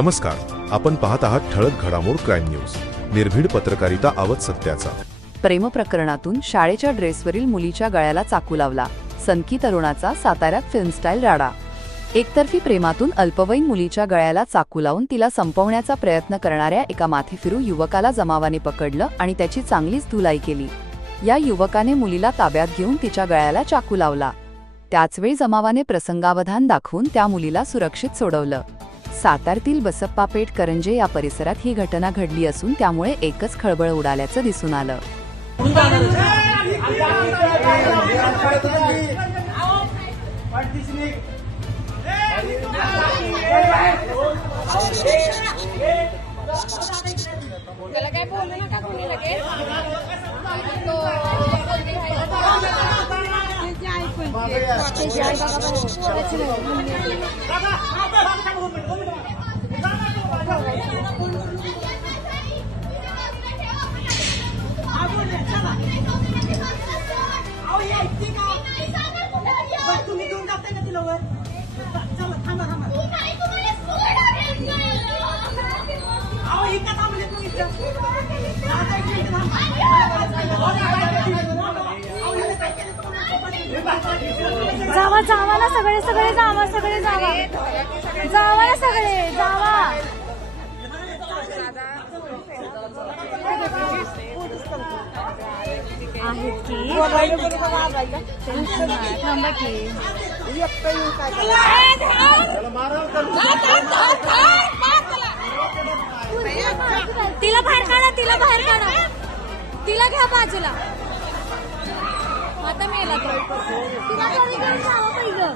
नमस्कार, आपण पाहत आहात ठळक घडामोड क्राईम न्यूज. निर्भीड पत्रकारिता, आवाज सत्याचा. प्रेम प्रकरणातून शाळेच्या ड्रेसवरील मुलीच्या गळ्याला चाकू लावला. सनकी तरुणाचा साताऱ्यात फिल्म स्टाईल राडा. एकतर्फी प्रेमातून अल्पवयीन मुलीच्या गळ्याला चाकू लावून तिला संपवण्याचा प्रयत्न करणाऱ्या एका माथेफिरू युवकाला जमावाने पकडलं आणि त्याची चांगलीच धुलाई केली. या युवकाने मुलीला ताब्यात घेऊन तिच्या गळ्याला चाकू लावला. त्याचवेळी जमावाने प्रसंगावधान दाखवून त्या मुलीला सुरक्षित सोडवलं. सातारतील बसप्पापेठ करंजे या परिसरात ही घटना घडली असून त्यामुळे एकच खळबळ उडाल्याचं दिसून आलं. जावा जावा ना सगळे सगळे जावा सगळे जावा जावा ना सगळे जावा. आहेत की थांबा की तिला बाहेर काढा तिला बाहेर काढा तिला घ्या बाजूला. आता मेला तो तिला घरी घेऊन जावं पहिलं.